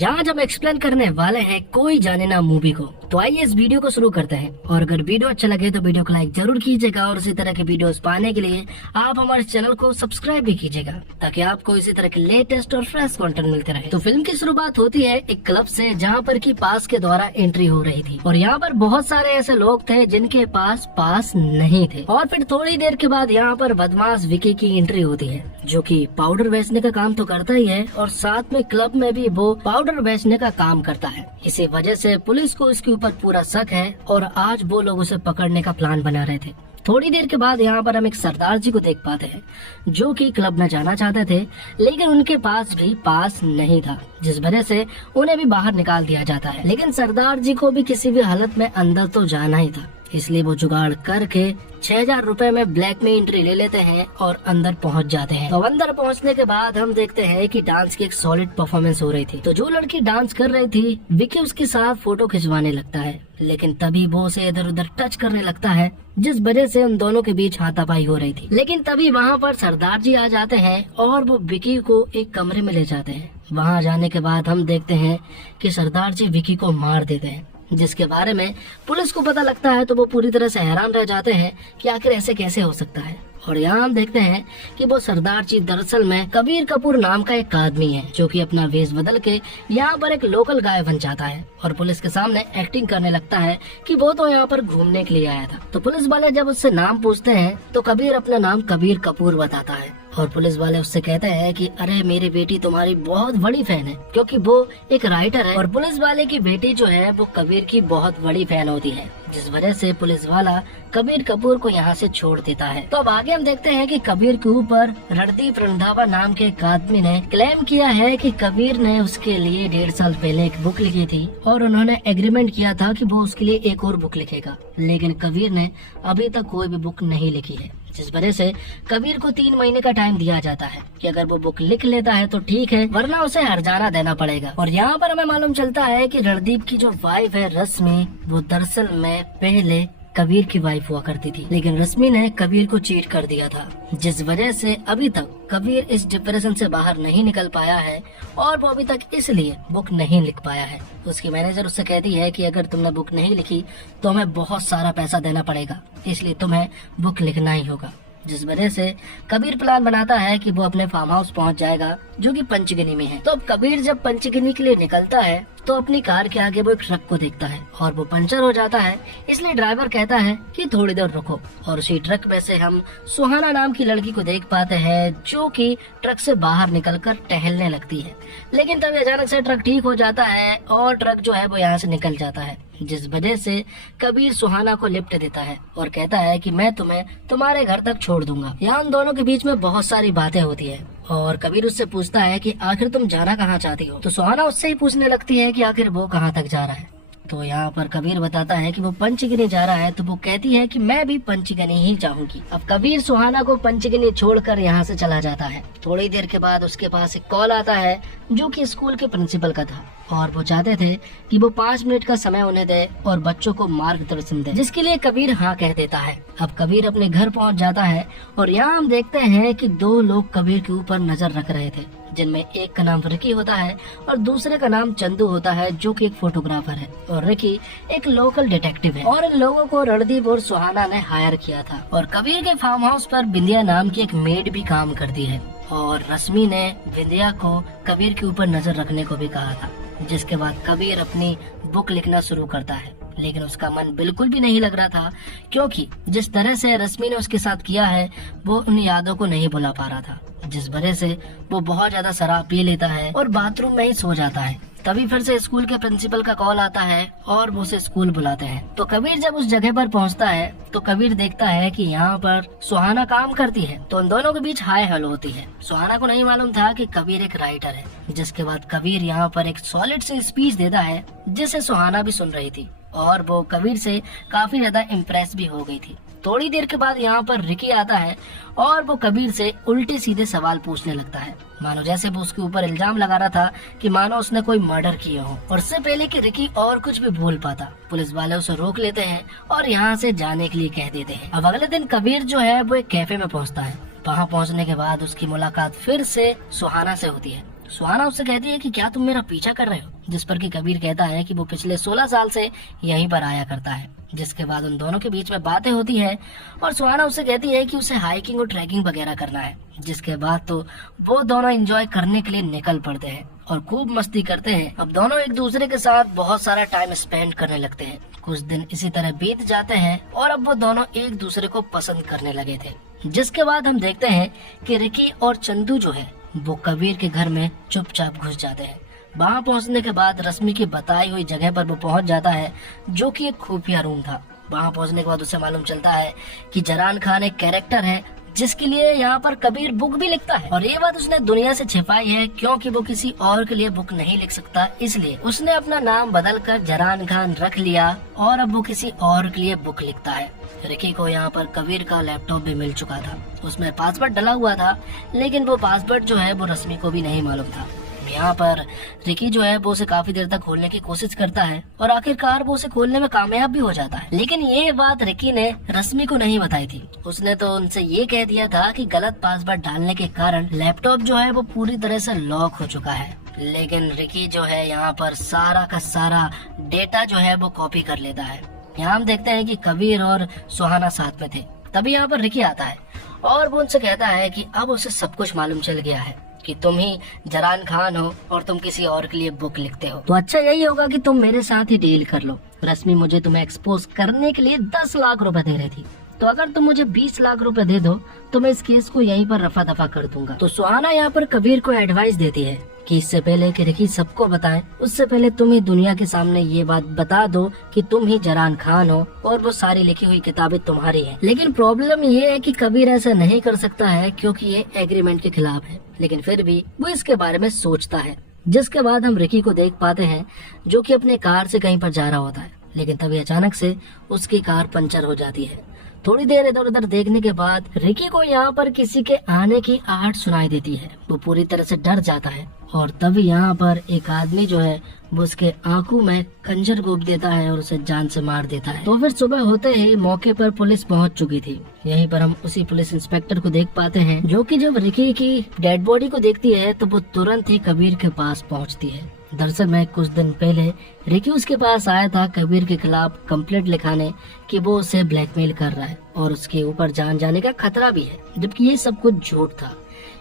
जहाँ हम एक्सप्लेन करने वाले हैं कोई जाने ना मूवी को। तो आइए इस वीडियो को शुरू करते हैं, और अगर वीडियो अच्छा लगे तो वीडियो को लाइक जरूर कीजिएगा, और इसी तरह के वीडियोस पाने के लिए आप हमारे चैनल को सब्सक्राइब भी कीजिएगा, ताकि आपको इसी तरह के लेटेस्ट और फ्रेश कंटेंट मिलते रहे। तो फिल्म की शुरुआत होती है एक क्लब से, जहाँ पर की पास के द्वारा एंट्री हो रही थी, और यहाँ पर बहुत सारे ऐसे लोग थे जिनके पास पास नहीं थे। और फिर थोड़ी देर के बाद यहाँ पर बदमाश विकी की एंट्री होती है, जो कि पाउडर बेचने का काम तो करता ही है, और साथ में क्लब में भी वो पाउडर बेचने का काम करता है। इसी वजह से पुलिस को इसके ऊपर पूरा शक है, और आज वो लोग उसे पकड़ने का प्लान बना रहे थे। थोड़ी देर के बाद यहाँ पर हम एक सरदार जी को देख पाते हैं, जो कि क्लब में जाना चाहते थे, लेकिन उनके पास भी पास नहीं था, जिस वजह से उन्हें भी बाहर निकाल दिया जाता है। लेकिन सरदार जी को भी किसी भी हालत में अंदर तो जाना ही था, इसलिए वो जुगाड़ करके 6000 रुपए में ब्लैक में एंट्री ले लेते हैं और अंदर पहुंच जाते हैं। तो अंदर पहुंचने के बाद हम देखते हैं कि डांस की एक सॉलिड परफॉर्मेंस हो रही थी। तो जो लड़की डांस कर रही थी, विकी उसके साथ फोटो खिंचवाने लगता है, लेकिन तभी वो उसे इधर उधर टच करने लगता है, जिस वजह से उन दोनों के बीच हाथापाई हो रही थी। लेकिन तभी वहाँ पर सरदार जी आ जाते हैं और वो विकी को एक कमरे में ले जाते हैं। वहाँ जाने के बाद हम देखते हैं कि सरदार जी विकी को मार देते हैं, जिसके बारे में पुलिस को पता लगता है। तो वो पूरी तरह से हैरान रह जाते हैं कि आखिर ऐसे कैसे हो सकता है। और यहाँ हम देखते हैं कि वो सरदार जी दरअसल में कबीर कपूर नाम का एक आदमी है, जो कि अपना वेश बदल के यहाँ पर एक लोकल गाय बन जाता है, और पुलिस के सामने एक्टिंग करने लगता है कि वो तो यहाँ पर घूमने के लिए आया था। तो पुलिस वाले जब उससे नाम पूछते हैं तो कबीर अपना नाम कबीर कपूर बताता है, और पुलिस वाले उससे कहते हैं कि अरे मेरी बेटी तुम्हारी बहुत बड़ी फैन है, क्योंकि वो एक राइटर है, और पुलिस वाले की बेटी जो है वो कबीर की बहुत बड़ी फैन होती है, जिस वजह से पुलिस वाला कबीर कपूर को यहाँ से छोड़ देता है। तो अब आगे हम देखते हैं कि कबीर के ऊपर रणदीप रंधावा नाम के एक आदमी ने क्लेम किया है कि कबीर ने उसके लिए 1.5 साल पहले एक बुक लिखी थी, और उन्होंने एग्रीमेंट किया था कि वो उसके लिए एक और बुक लिखेगा, लेकिन कबीर ने अभी तक कोई भी बुक नहीं लिखी है, जिस वजह से कबीर को 3 महीने का टाइम दिया जाता है कि अगर वो बुक लिख लेता है तो ठीक है, वरना उसे हर्जाना देना पड़ेगा। और यहाँ पर हमें मालूम चलता है कि रणदीप की जो वाइफ है रश्मि, वो दरअसल में पहले कबीर की वाइफ हुआ करती थी, लेकिन रश्मि ने कबीर को चीट कर दिया था, जिस वजह से अभी तक कबीर इस डिप्रेशन से बाहर नहीं निकल पाया है, और वो अभी तक इसलिए बुक नहीं लिख पाया है। उसकी मैनेजर उससे कहती है कि अगर तुमने बुक नहीं लिखी तो हमें बहुत सारा पैसा देना पड़ेगा, इसलिए तुम्हें बुक लिखना ही होगा। जिस वजह से कबीर प्लान बनाता है कि वो अपने फार्म हाउस पहुंच जाएगा, जो कि पंचगनी में है। तो अब कबीर जब पंचगनी के लिए निकलता है तो अपनी कार के आगे वो एक ट्रक को देखता है, और वो पंचर हो जाता है, इसलिए ड्राइवर कहता है कि थोड़ी देर रुको। और उसी ट्रक में से हम सुहाना नाम की लड़की को देख पाते हैं, जो कि ट्रक से बाहर निकलकर टहलने लगती है। लेकिन तभी अचानक से ट्रक ठीक हो जाता है, और ट्रक जो है वो यहाँ से निकल जाता है, जिस वजह से कबीर सुहाना को लिफ्ट देता है और कहता है कि मैं तुम्हें तुम्हारे घर तक छोड़ दूंगा। यहाँ उन दोनों के बीच में बहुत सारी बातें होती है, और कबीर उससे पूछता है कि आखिर तुम जाना कहाँ चाहती हो। तो सुहाना उससे ही पूछने लगती है कि आखिर वो कहाँ तक जा रहा है। तो यहाँ पर कबीर बताता है कि वो पंचगनी जा रहा है, तो वो कहती है कि मैं भी पंचगनी ही जाऊंगी। अब कबीर सुहाना को पंचगनी छोड़कर यहाँ से चला जाता है। थोड़ी देर के बाद उसके पास एक कॉल आता है, जो कि स्कूल के प्रिंसिपल का था, और वो चाहते थे कि वो 5 मिनट का समय उन्हें दे और बच्चों को मार्गदर्शन दे, जिसके लिए कबीर हाँ कह देता है। अब कबीर अपने घर पहुंच जाता है, और यहाँ हम देखते हैं कि 2 लोग कबीर के ऊपर नजर रख रहे थे, जिनमें एक का नाम रिकी होता है और दूसरे का नाम चंदू होता है, जो कि एक फोटोग्राफर है, और रिकी एक लोकल डिटेक्टिव है। और इन लोगों को रणदीप और सुहाना ने हायर किया था। और कबीर के फार्म हाउस पर बिंदिया नाम की एक मेड भी काम करती है, और रश्मि ने बिंदिया को कबीर के ऊपर नजर रखने को भी कहा था। जिसके बाद कबीर अपनी बुक लिखना शुरू करता है, लेकिन उसका मन बिल्कुल भी नहीं लग रहा था, क्योंकि जिस तरह से रश्मि ने उसके साथ किया है वो उन यादों को नहीं भुला पा रहा था, जिस वजह से वो बहुत ज्यादा शराब पी लेता है और बाथरूम में ही सो जाता है। तभी फिर से स्कूल के प्रिंसिपल का कॉल आता है, और वो उसे स्कूल बुलाते हैं। तो कबीर जब उस जगह पर पहुंचता है तो कबीर देखता है कि यहाँ पर सुहाना काम करती है। तो उन दोनों के बीच हाय हेलो होती है। सुहाना को नहीं मालूम था कि कबीर एक राइटर है। जिसके बाद कबीर यहाँ पर एक सॉलिड सी स्पीच देता है, जिसे सुहाना भी सुन रही थी, और वो कबीर से काफी ज्यादा इम्प्रेस भी हो गई थी। थोड़ी देर के बाद यहाँ पर रिकी आता है, और वो कबीर से उल्टे सीधे सवाल पूछने लगता है, मानो जैसे वो उसके ऊपर इल्जाम लगा रहा था कि मानो उसने कोई मर्डर किया हो। और इससे पहले कि रिकी और कुछ भी बोल पाता, पुलिस वाले उसे रोक लेते हैं और यहाँ से जाने के लिए कह देते हैं। अब अगले दिन कबीर जो है वो एक कैफे में पहुँचता है। वहाँ पहुँचने के बाद उसकी मुलाकात फिर से सुहाना से होती है, सुहाना उससे कहती है कि क्या तुम मेरा पीछा कर रहे हो, जिस पर कि कबीर कहता है कि वो पिछले 16 साल से यहीं पर आया करता है। जिसके बाद उन दोनों के बीच में बातें होती है और सुहाना उससे कहती है कि उसे हाइकिंग और ट्रैकिंग वगैरह करना है। जिसके बाद तो वो दोनों एंजॉय करने के लिए निकल पड़ते हैं और खूब मस्ती करते हैं। अब दोनों एक दूसरे के साथ बहुत सारा टाइम स्पेंड करने लगते हैं। कुछ दिन इसी तरह बीत जाते हैं और अब वो दोनों एक दूसरे को पसंद करने लगे थे। जिसके बाद हम देखते हैं कि रिकी और चंदू जो है वो कबीर के घर में चुपचाप घुस जाते हैं। वहाँ पहुँचने के बाद रश्मि की बताई हुई जगह पर वो पहुँच जाता है, जो कि एक खुफिया रूम था। वहाँ पहुँचने के बाद उसे मालूम चलता है कि जरान खान एक कैरेक्टर है जिसके लिए यहाँ पर कबीर बुक भी लिखता है, और ये बात उसने दुनिया से छिपाई है क्योंकि वो किसी और के लिए बुक नहीं लिख सकता, इसलिए उसने अपना नाम बदलकर जरान खान रख लिया और अब वो किसी और के लिए बुक लिखता है। रिकी को यहाँ पर कबीर का लैपटॉप भी मिल चुका था, उसमें पासवर्ड डला हुआ था, लेकिन वो पासवर्ड जो है वो रश्मि को भी नहीं मालूम था। यहाँ पर रिकी जो है वो उसे काफी देर तक खोलने की कोशिश करता है और आखिरकार वो उसे खोलने में कामयाब भी हो जाता है। लेकिन ये बात रिकी ने रश्मि को नहीं बताई थी। उसने तो उनसे ये कह दिया था कि गलत पासवर्ड डालने के कारण लैपटॉप जो है वो पूरी तरह से लॉक हो चुका है। लेकिन रिकी जो है यहाँ पर सारा का सारा डेटा जो है वो कॉपी कर लेता है। यहाँ हम देखते हैं कि कबीर और सुहाना साथ में थे। तभी यहाँ पर रिकी आता है और वो उनसे कहता है कि अब उसे सब कुछ मालूम चल गया है कि तुम ही जरान खान हो और तुम किसी और के लिए बुक लिखते हो, तो अच्छा यही होगा कि तुम मेरे साथ ही डील कर लो। रश्मि मुझे तुम्हें एक्सपोज करने के लिए 10 लाख रुपए दे रही थी, तो अगर तुम मुझे 20 लाख रुपए दे दो तो मैं इस केस को यहीं पर रफा दफा कर दूंगा। तो सुहाना यहाँ पर कबीर को एडवाइस देती है कि इससे पहले कि रिकी सबको बताए, उससे पहले तुम ही दुनिया के सामने ये बात बता दो कि तुम ही जरान खान हो और वो सारी लिखी हुई किताबें तुम्हारी हैं। लेकिन प्रॉब्लम ये है कि कबीर ऐसा नहीं कर सकता है क्योंकि ये एग्रीमेंट के खिलाफ है, लेकिन फिर भी वो इसके बारे में सोचता है। जिसके बाद हम रिकी को देख पाते हैं जो कि अपने कार से कहीं पर जा रहा होता है, लेकिन तभी अचानक से उसकी कार पंचर हो जाती है। थोड़ी देर इधर उधर देखने के बाद रिकी को यहाँ पर किसी के आने की आहट सुनाई देती है। वो पूरी तरह से डर जाता है और तभी यहाँ पर एक आदमी जो है वो उसके आंखों में खंजर घोंप देता है और उसे जान से मार देता है। तो फिर सुबह होते ही मौके पर पुलिस पहुंच चुकी थी। यहीं पर हम उसी पुलिस इंस्पेक्टर को देख पाते हैं जो कि जब रिकी की डेड बॉडी को देखती है तो वो तुरंत ही कबीर के पास पहुंचती है। दरअसल मैं कुछ दिन पहले रिकी उसके पास आया था कबीर के खिलाफ कंप्लेंट लिखाने कि वो उसे ब्लैकमेल कर रहा है और उसके ऊपर जान जाने का खतरा भी है, जबकि ये सब कुछ झूठ था।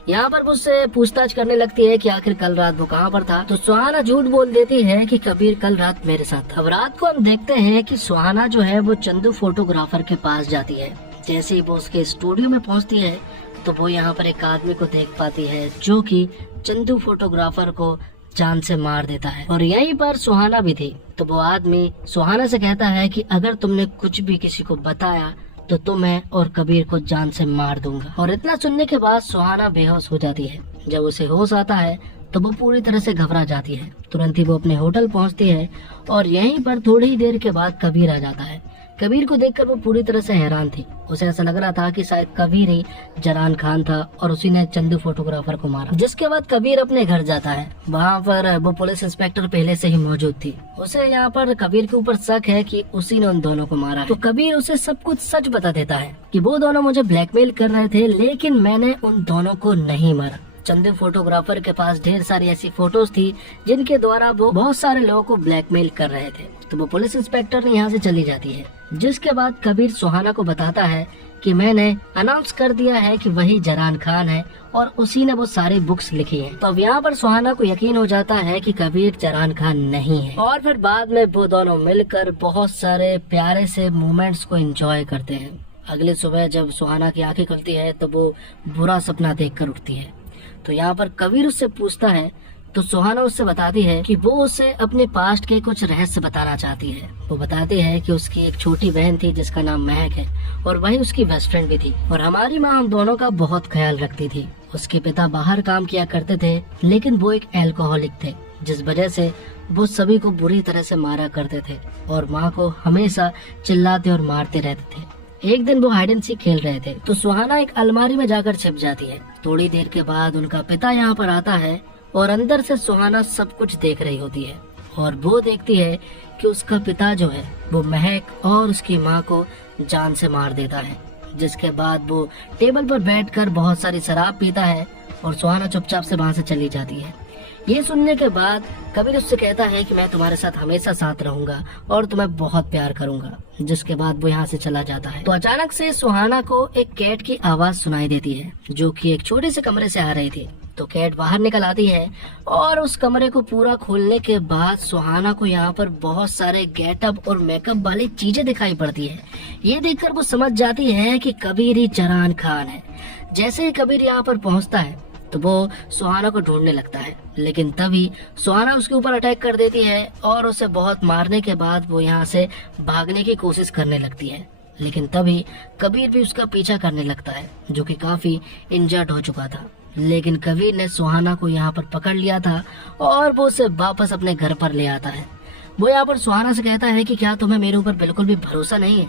यहाँ पर वो उससे पूछताछ करने लगती है कि आखिर कल रात वो कहाँ पर था। तो सुहाना झूठ बोल देती है कि कबीर कल रात मेरे साथ था। अब रात को हम देखते हैं कि सुहाना जो है वो चंदू फोटोग्राफर के पास जाती है। जैसे ही वो उसके स्टूडियो में पहुँचती है तो वो यहाँ पर एक आदमी को देख पाती है जो कि चंदू फोटोग्राफर को जान से मार देता है, और यहीं पर सुहाना भी थी। तो वो आदमी सुहाना से कहता है कि अगर तुमने कुछ भी किसी को बताया तो तुम्हें और कबीर को जान से मार दूंगा। और इतना सुनने के बाद सुहाना बेहोश हो जाती है। जब उसे होश आता है तो वो पूरी तरह से घबरा जाती है। तुरंत ही वो अपने होटल पहुंचती है और यहीं पर थोड़ी ही देर के बाद कबीर आ जाता है। कबीर को देखकर वो पूरी तरह से हैरान थी। उसे ऐसा लग रहा था कि शायद कबीर ही जरान खान था और उसी ने चंदू फोटोग्राफर को मारा। जिसके बाद कबीर अपने घर जाता है। वहाँ पर वो पुलिस इंस्पेक्टर पहले से ही मौजूद थी। उसे यहाँ पर कबीर के ऊपर शक है कि उसी ने उन दोनों को मारा है। तो कबीर उसे सब कुछ सच बता देता है कि वो दोनों मुझे ब्लैकमेल कर रहे थे, लेकिन मैंने उन दोनों को नहीं मारा। चंदू फोटोग्राफर के पास ढेर सारी ऐसी फोटोज थी जिनके द्वारा वो बहुत सारे लोगों को ब्लैकमेल कर रहे थे। तो वो पुलिस इंस्पेक्टर यहाँ से चली जाती है। जिसके बाद कबीर सुहाना को बताता है कि मैंने अनाउंस कर दिया है कि वही जरान खान है और उसी ने वो सारी बुक्स लिखी हैं। तो अब यहाँ पर सुहाना को यकीन हो जाता है कि कबीर जरान खान नहीं है। और फिर बाद में वो दोनों मिलकर बहुत सारे प्यारे से मोमेंट्स को एंजॉय करते हैं। अगली सुबह जब सुहाना की आंखें खुलती है तो वो बुरा सपना देखकर उठती है। तो यहाँ पर कबीर उससे पूछता है तो सुहाना उससे बताती है कि वो उसे अपने पास्ट के कुछ रहस्य बताना चाहती है। वो बताती है कि उसकी एक छोटी बहन थी जिसका नाम महक है और वही उसकी बेस्ट फ्रेंड भी थी, और हमारी माँ हम दोनों का बहुत ख्याल रखती थी। उसके पिता बाहर काम किया करते थे, लेकिन वो एक एल्कोहलिक थे, जिस वजह से वो सभी को बुरी तरह से मारा करते थे और माँ को हमेशा चिल्लाते और मारते रहते थे। एक दिन वो हाइड एंड सीक खेल रहे थे तो सुहाना एक अलमारी में जाकर छिप जाती है। थोड़ी देर के बाद उनका पिता यहाँ पर आता है और अंदर से सुहाना सब कुछ देख रही होती है और वो देखती है कि उसका पिता जो है वो महक और उसकी माँ को जान से मार देता है। जिसके बाद वो टेबल पर बैठकर बहुत सारी शराब पीता है और सुहाना चुपचाप से वहाँ से चली जाती है। ये सुनने के बाद कबीर उससे कहता है कि मैं तुम्हारे साथ हमेशा साथ रहूंगा और तुम्हें बहुत प्यार करूंगा। जिसके बाद वो यहाँ से चला जाता है। तो अचानक से सुहाना को एक कैट की आवाज सुनाई देती है जो कि एक छोटे से कमरे से आ रही थी। तो कैट बाहर निकल आती है और उस कमरे को पूरा खोलने के बाद सुहाना को यहाँ पर बहुत सारे गेटअप और मेकअप वाली चीजें दिखाई पड़ती है। ये देखकर वो समझ जाती है कि कबीर ही जरान खान है। जैसे ही कबीर यहाँ पर पहुँचता है तो वो सुहाना को ढूंढने लगता है, लेकिन तभी सुहाना उसके ऊपर अटैक कर देती है और उसे बहुत मारने के बाद वो यहाँ से भागने की कोशिश करने लगती है। लेकिन तभी कबीर भी उसका पीछा करने लगता है जो कि काफी इंजर्ड हो चुका था। लेकिन कबीर ने सुहाना को यहाँ पर पकड़ लिया था और वो उसे वापस अपने घर पर ले आता है। वो यहाँ पर सुहाना से कहता है कि क्या तुम्हें मेरे ऊपर बिल्कुल भी भरोसा नहीं है?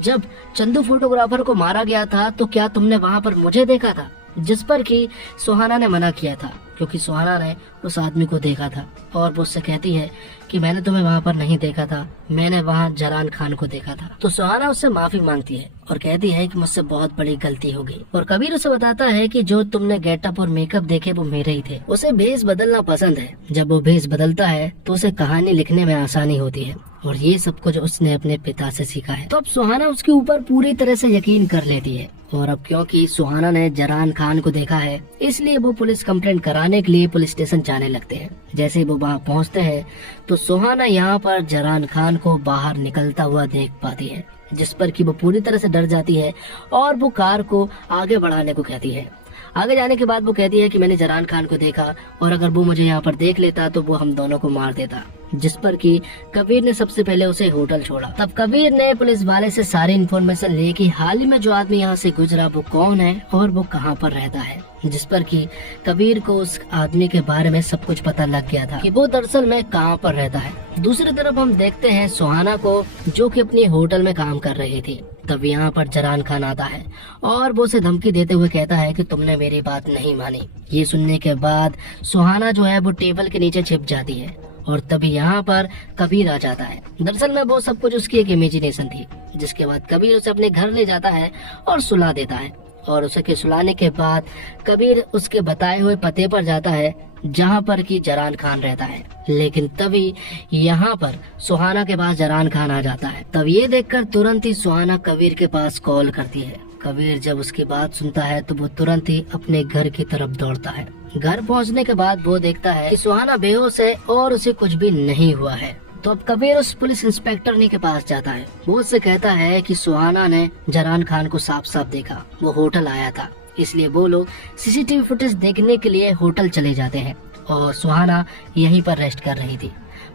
जब चंदू फोटोग्राफर को मारा गया था तो क्या तुमने वहाँ पर मुझे देखा था? जिस पर कि सुहाना ने मना किया था क्योंकि सुहाना ने उस आदमी को देखा था और वो उससे कहती है कि मैंने तुम्हें वहाँ पर नहीं देखा था, मैंने वहाँ जरान खान को देखा था। तो सुहाना उससे माफी मांगती है और कहती है कि मुझसे बहुत बड़ी गलती हो गई। और कबीर उसे बताता है कि जो तुमने गेटअप और मेकअप देखे वो मेरे ही थे। उसे भेष बदलना पसंद है। जब वो भेष बदलता है तो उसे कहानी लिखने में आसानी होती है और ये सब कुछ उसने अपने पिता से सीखा है। तो अब सुहाना उसके ऊपर पूरी तरह से यकीन कर लेती है और अब क्योंकि सुहाना ने जरान खान को देखा है इसलिए वो पुलिस कंप्लेंट कराने के लिए पुलिस स्टेशन जाने लगते हैं। जैसे ही वो वहाँ पहुँचते हैं तो सुहाना यहाँ पर जरान खान को बाहर निकलता हुआ देख पाती है, जिस पर कि वो पूरी तरह से डर जाती है और वो कार को आगे बढ़ाने को कहती है। आगे जाने के बाद वो कहती है कि मैंने जरान खान को देखा और अगर वो मुझे यहाँ पर देख लेता तो वो हम दोनों को मार देता। जिस पर कि कबीर ने सबसे पहले उसे होटल छोड़ा। तब कबीर ने पुलिस वाले से सारी इन्फॉर्मेशन ले कि हाल ही में जो आदमी यहाँ से गुजरा वो कौन है और वो कहाँ पर रहता है। जिस पर कि कबीर को उस आदमी के बारे में सब कुछ पता लग गया था कि वो दरअसल में कहाँ पर रहता है। दूसरी तरफ हम देखते हैं सुहाना को जो कि अपनी होटल में काम कर रही थी। तब यहाँ पर जरान खान आता है और वो उसे धमकी देते हुए कहता है कि तुमने मेरी बात नहीं मानी। ये सुनने के बाद सुहाना जो है वो टेबल के नीचे छिप जाती है और तभी यहाँ पर कबीर आ जाता है। दरअसल में वो सब कुछ उसकी एक इमेजिनेशन थी। जिसके बाद कबीर उसे अपने घर ले जाता है और सुला देता है और उसे सुलाने के बाद कबीर उसके बताए हुए पते पर जाता है जहाँ पर कि जरान खान रहता है। लेकिन तभी यहाँ पर सुहाना के पास जरान खान आ जाता है। तब ये देखकर तुरंत ही सुहाना कबीर के पास कॉल करती है। कबीर जब उसकी बात सुनता है तो वो तुरंत ही अपने घर की तरफ दौड़ता है। घर पहुंचने के बाद वो देखता है कि सुहाना बेहोश है और उसे कुछ भी नहीं हुआ है। तो अब कबीर उस पुलिस इंस्पेक्टर के पास जाता है। वो उससे कहता है कि सुहाना ने जरान खान को साफ साफ देखा, वो होटल आया था, इसलिए वो लोग सीसीटीवी फुटेज देखने के लिए होटल चले जाते हैं और सुहाना यहीं पर रेस्ट कर रही थी।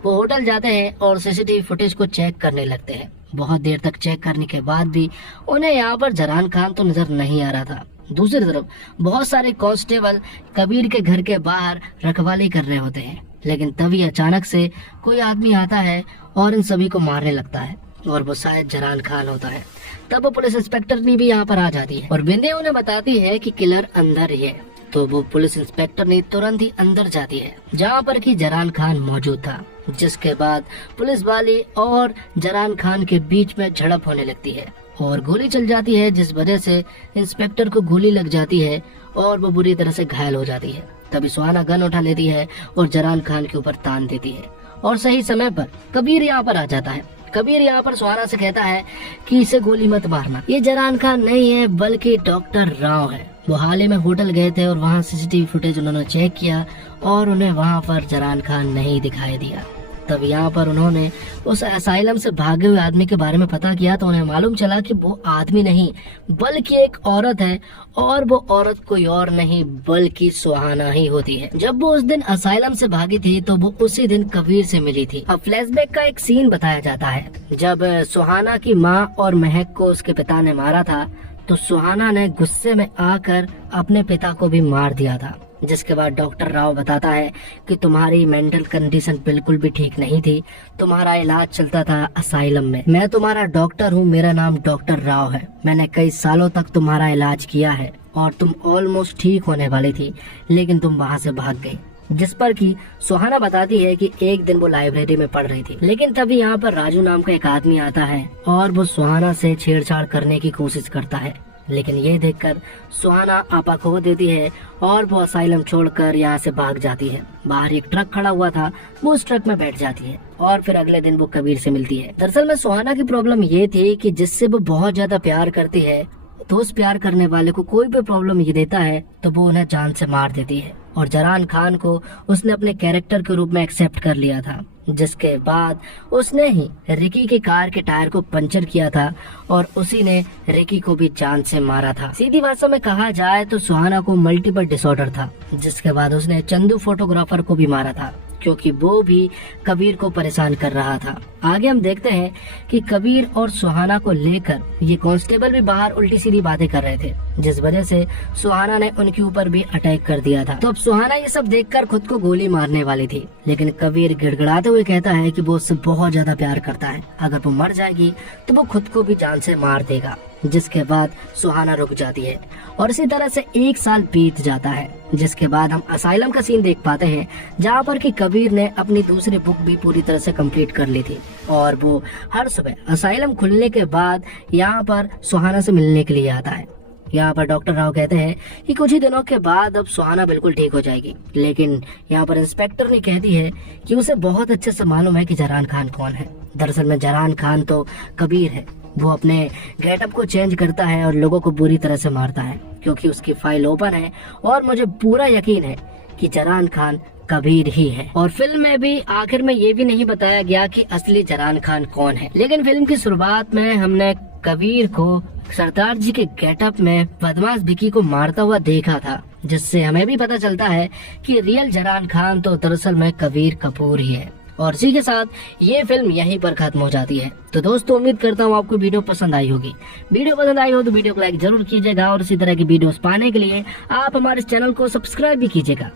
वो होटल जाते हैं और सीसीटीवी फुटेज को चेक करने लगते हैं। बहुत देर तक चेक करने के बाद भी उन्हें यहाँ पर जरान खान तो नजर नहीं आ रहा था। दूसरी तरफ बहुत सारे कांस्टेबल कबीर के घर के बाहर रखवाली कर रहे होते हैं। लेकिन तभी अचानक से कोई आदमी आता है और इन सभी को मारने लगता है और वो शायद जरान खान होता है। तब वो पुलिस इंस्पेक्टर भी यहाँ पर आ जाती है और बिंदे उन्हें बताती है कि किलर अंदर ही है। तो वो पुलिस इंस्पेक्टर तुरंत ही अंदर जाती है जहाँ पर कि जरान खान मौजूद था। जिसके बाद पुलिस वाले और जरान खान के बीच में झड़प होने लगती है और गोली चल जाती है, जिस वजह से इंस्पेक्टर को गोली लग जाती है और वो बुरी तरह से घायल हो जाती है। तभी सुहाना गन उठा लेती है और जरान खान के ऊपर तान देती है और सही समय पर कबीर यहाँ पर आ जाता है। कबीर यहाँ पर सुहाना से कहता है कि इसे गोली मत मारना, ये जरान खान नहीं है बल्कि डॉक्टर राव है। वो हाल ही में होटल गए थे और वहाँ सीसीटीवी फुटेज उन्होंने चेक किया और उन्हें वहाँ पर जरान खान नहीं दिखाई दिया। तब यहाँ पर उन्होंने उस असाइलम से भागे हुए आदमी के बारे में पता किया तो उन्हें मालूम चला कि वो आदमी नहीं बल्कि एक औरत है और वो औरत कोई और नहीं बल्कि सुहाना ही होती है। जब वो उस दिन असाइलम से भागी थी तो वो उसी दिन कबीर से मिली थी। अब फ्लैशबैक का एक सीन बताया जाता है जब सुहाना की माँ और महक को उसके पिता ने मारा था तो सुहाना ने गुस्से में आकर अपने पिता को भी मार दिया था। जिसके बाद डॉक्टर राव बताता है कि तुम्हारी मेंटल कंडीशन बिल्कुल भी ठीक नहीं थी, तुम्हारा इलाज चलता था असाइलम में। मैं तुम्हारा डॉक्टर हूँ, मेरा नाम डॉक्टर राव है, मैंने कई सालों तक तुम्हारा इलाज किया है और तुम ऑलमोस्ट ठीक होने वाली थी लेकिन तुम वहाँ से भाग गई। जिस पर कि सुहाना बताती है कि एक दिन वो लाइब्रेरी में पढ़ रही थी लेकिन तभी यहाँ पर राजू नाम का एक आदमी आता है और वो सुहाना से छेड़छाड़ करने की कोशिश करता है लेकिन ये देखकर सुहाना आपा खो देती है और वो असाइलम छोड़कर यहाँ से भाग जाती है। बाहर एक ट्रक खड़ा हुआ था, वो उस ट्रक में बैठ जाती है और फिर अगले दिन वो कबीर से मिलती है। दरअसल में सुहाना की प्रॉब्लम ये थी कि जिससे वो बहुत ज्यादा प्यार करती है, तो उस प्यार करने वाले को कोई भी प्रॉब्लम ये देता है तो वो उन्हें जान से मार देती है। और जरान खान को उसने अपने कैरेक्टर के रूप में एक्सेप्ट कर लिया था, जिसके बाद उसने ही रिकी की कार के टायर को पंचर किया था और उसी ने रिकी को भी जान से मारा था। सीधी भाषा में कहा जाए तो सुहाना को मल्टीपल डिसऑर्डर था, जिसके बाद उसने चंदू फोटोग्राफर को भी मारा था, क्योंकि वो भी कबीर को परेशान कर रहा था। आगे हम देखते हैं कि कबीर और सुहाना को लेकर ये कांस्टेबल भी बाहर उल्टी सीधी बातें कर रहे थे, जिस वजह से सुहाना ने उनके ऊपर भी अटैक कर दिया था। तो अब सुहाना ये सब देखकर खुद को गोली मारने वाली थी, लेकिन कबीर गिड़गिड़ाते हुए कहता है कि वो उससे बहुत ज्यादा प्यार करता है, अगर वो मर जाएगी तो वो खुद को भी जान से मार देगा। जिसके बाद सुहाना रुक जाती है और इसी तरह से 1 साल बीत जाता है, जिसके बाद हम असाइलम का सीन देख पाते हैं, जहाँ पर कि कबीर ने अपनी दूसरी बुक भी पूरी तरह से कंप्लीट कर ली थी और वो हर सुबह असाइलम खुलने के बाद यहाँ पर सुहाना से मिलने के लिए आता है। यहाँ पर डॉक्टर राव कहते हैं कि कुछ ही दिनों के बाद अब सुहाना बिल्कुल ठीक हो जाएगी, लेकिन यहाँ पर इंस्पेक्टर ने कहती है कि उसे बहुत अच्छे से मालूम है कि जरान खान कौन है। दरअसल में जरान खान तो कबीर है। वो अपने गेटअप को चेंज करता है और लोगों को बुरी तरह से मारता है, क्योंकि उसकी फाइल ओपन है और मुझे पूरा यकीन है कि जरान खान कबीर ही है। और फिल्म में भी आखिर में ये भी नहीं बताया गया कि असली जरान खान कौन है, लेकिन फिल्म की शुरुआत में हमने कबीर को सरदार जी के गेटअप में बदमाश विकी को मारता हुआ देखा था, जिससे हमें भी पता चलता है कि रियल जरान खान तो दरअसल में कबीर कपूर ही है। और इसी के साथ ये फिल्म यहीं पर खत्म हो जाती है। तो दोस्तों, उम्मीद करता हूँ आपको वीडियो पसंद आई होगी। वीडियो पसंद आई हो तो वीडियो को लाइक जरूर कीजिएगा और इसी तरह की वीडियोस पाने के लिए आप हमारे चैनल को सब्सक्राइब भी कीजिएगा।